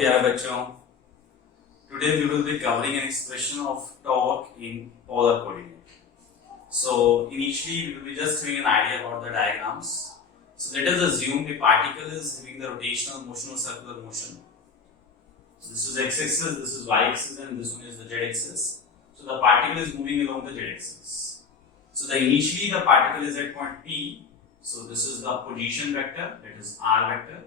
प्यारे बच्चों, today we will be covering an expression of torque in polar coordinate. So initially we will be just having an idea about the diagrams. So let us assume a particle is having the rotational motion or circular motion. So this is x-axis, this is y-axis, and this one is the z-axis. So the particle is moving along the z-axis. So initially the particle is at point P. So this is the position vector, that is r vector.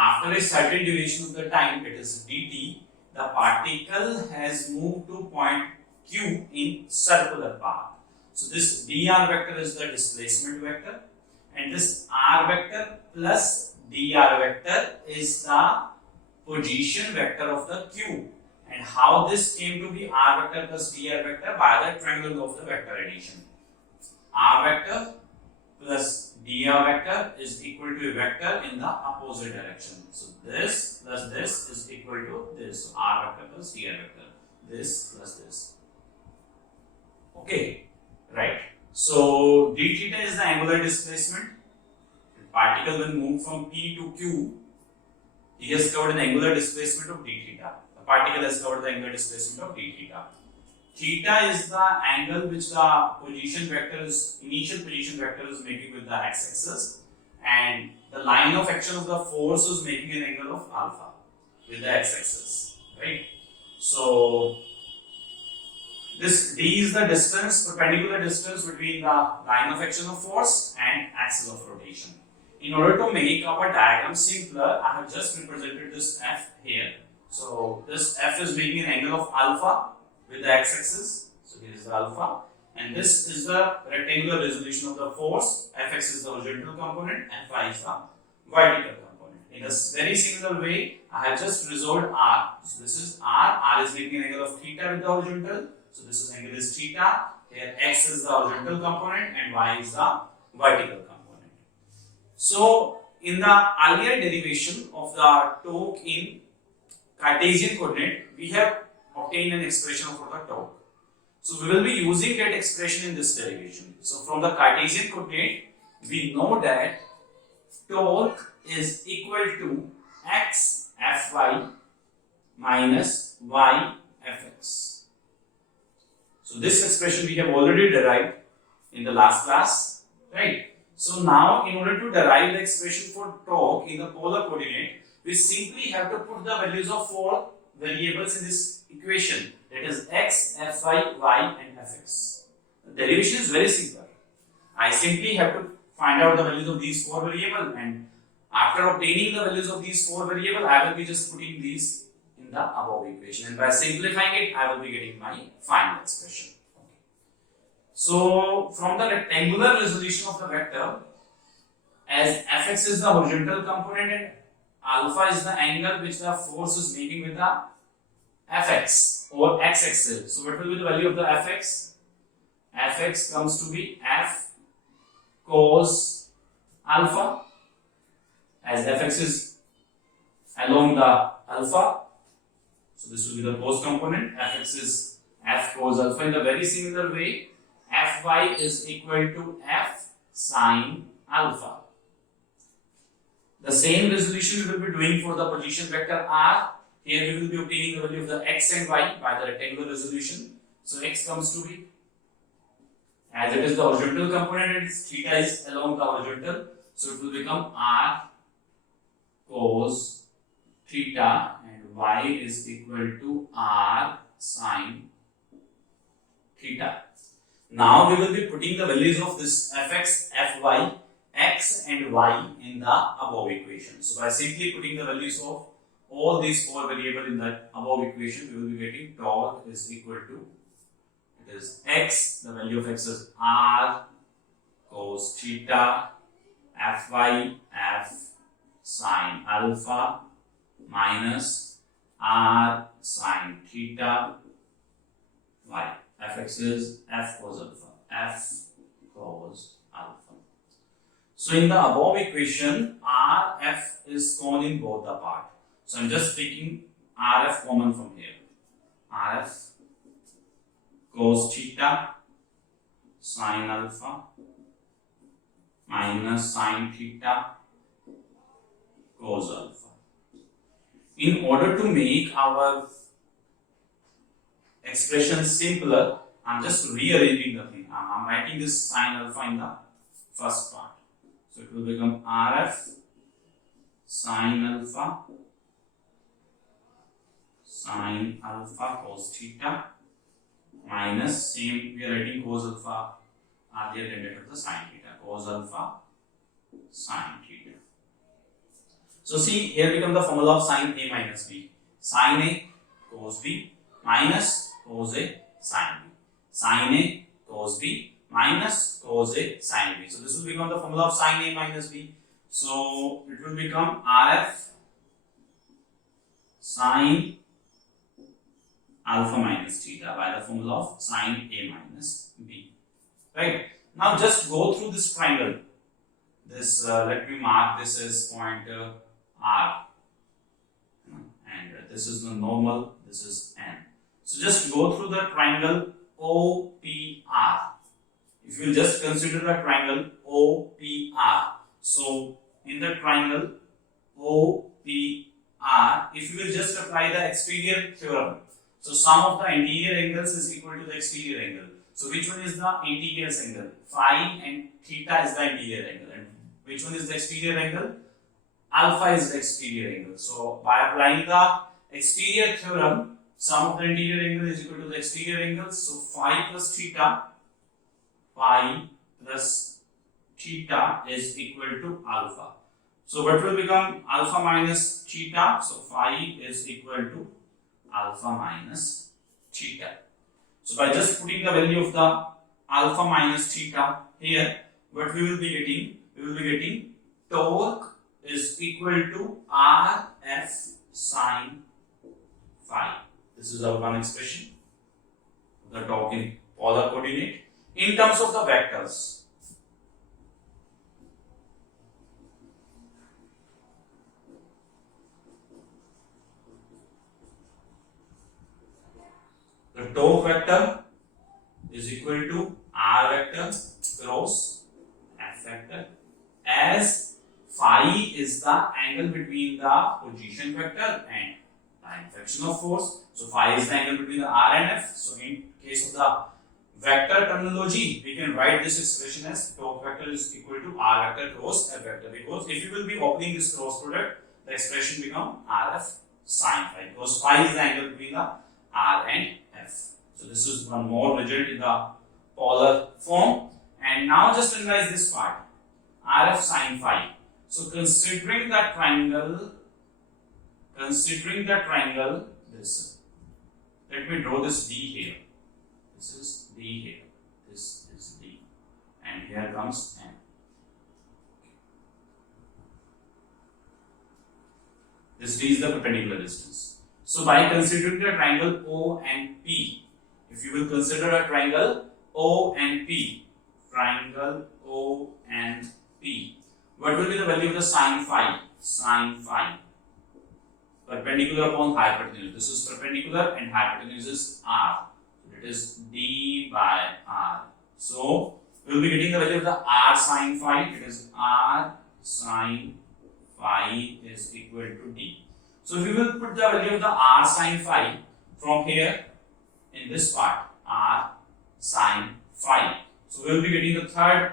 After a certain duration of the time, that is dt, the particle has moved to point Q in circular path. So this dr vector is the displacement vector, and this r vector plus dr vector is the position vector of the Q. And how this came to be r vector plus dr vector? By the triangle of the vector addition. R vector plus dr vector is equal to a vector in the opposite direction. So this plus this is equal to this. So r vector plus dr vector. This plus this. Okay, right. So d theta is the angular displacement. The particle when moved from P to Q, he has covered an angular displacement of d theta. The particle has covered the angular displacement of d theta. Theta is the angle which the initial position vector is making with the x-axis, and the line of action of the force is making an angle of alpha with the x-axis, right? So this d is the distance, perpendicular distance between the line of action of force and axis of rotation. In order to make our diagram simpler, I have just represented this f here. So this f is making an angle of alpha with the x-axis. So here is the alpha, and this is the rectangular resolution of the force. Fx is the horizontal component and phi is the vertical component. In a very similar way, I have just resolved r. So this is r. R is making an angle of theta with the horizontal. So this is angle is theta. Here x is the horizontal component and y is the vertical component. So in the earlier derivation of the torque in Cartesian coordinate, we have obtain an expression for the torque. So we will be using that expression in this derivation. So from the Cartesian coordinate, we know that torque is equal to x fy minus y fx. So this expression we have already derived in the last class, right? So now in order to derive the expression for torque in the polar coordinate, we simply have to put the values of four variables in this equation, that is x, fy, y and fx. The derivation is very simple. I simply have to find out the values of these four variables, and after obtaining the values of these four variables, I will be just putting these in the above equation, and by simplifying it, I will be getting my final expression. Okay. So from the rectangular resolution of the vector, as fx is the horizontal component and alpha is the angle which the force is making with the fx or x-axis. So what will be the value of the fx? Fx comes to be f cos alpha, as fx is along the alpha. So this will be the cos component. Fx is f cos alpha. In the very similar way, fy is equal to f sin alpha. The same resolution we will be doing for the position vector r. Here we will be obtaining the value of the x and y by the rectangular resolution. So x comes to be, as it is the horizontal component and theta is along the horizontal, so it will become r cos theta, and y is equal to r sin theta. Now we will be putting the values of this fx, fy, x and y in the above equation. So by simply putting the values of all these four variables in that above equation, we will be getting torque is equal to, it is x, the value of x is r cos theta, fy f sin alpha minus r sin theta, y. Fx is f cos alpha, f cos alpha. So in the above equation, rf is common in both the part. So I am just taking rf common from here. Rf cos theta sin alpha minus sin theta cos alpha. in order to make our expression simpler, I'm just rearranging the thing. I'm writing this sine alpha in the first part. So it will become RF sine alpha cos theta minus same we are writing cos alpha आधी attendant of the sine theta, cos alpha sine theta. So see, here become the formula of sine A minus B. Sine A cos B minus cos A sine B. Sine A cos B minus cos A sine B. So this will become the formula of sine A minus B. So it will become RF sine alpha minus theta by the formula of sine A minus B. Right? Now just go through this triangle. This let me mark this as point R, and this is the normal, this is N. So just go through the triangle OPR. If you just consider the triangle OPR, so in the triangle OPR, if you will just apply the exterior theorem, so sum of the interior angles is equal to the exterior angle. So which one is the interior angle? Phi and theta is the interior angle, and which one is the exterior angle? Alpha is the exterior angle. So by applying the exterior theorem, sum of the interior angle is equal to the exterior angle. So phi plus theta is equal to alpha. So what will become alpha minus theta? So phi is equal to alpha minus theta. So by just putting the value of the alpha minus theta here, what we will be getting? We will be getting torque is equal to RF sine phi. This is our one expression, the torque in polar coordinate. In terms of the vectors, the torque vector is equal to R vector cross F vector, as phi is the angle between the position vector and line of action of force. So phi is the angle between the R and F. So in case of the vector terminology, we can write this expression as torque vector is equal to R vector cross F vector, because if you will be opening this cross product, the expression become RF sine phi, because phi is the angle between the R and F. So this is one more result in the polar form. And now just analyze this part, RF sine phi. So considering the triangle, this, let me draw this D here. This is D here. This is D, and here comes N. This D is the perpendicular distance. So by considering the triangle O and P, if you will consider a triangle O and P, what will be the value of the sine phi? Sine phi perpendicular upon hypotenuse. This is perpendicular and hypotenuse is R. So it is D by R. So we will be getting the value of the R sine phi. It is R sine phi is equal to D. So we will put the value of the R sine phi from here in this part, R sine phi. So we will be getting the third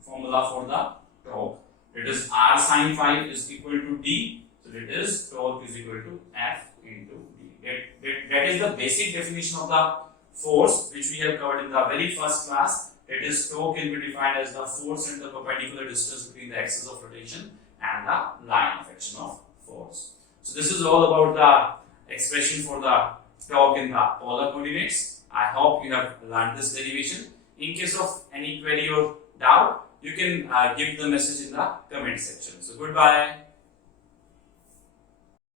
formula for the torque. It is R sine phi is equal to D. So it is torque is equal to F into D. That is the basic definition of the force which we have covered in the very first class. It is torque can be defined as the force and the perpendicular distance between the axis of rotation and the line of action of force. So this is all about the expression for the torque in the polar coordinates. I hope you have learned this derivation. In case of any query or doubt, you can give the message in the comment section. So goodbye.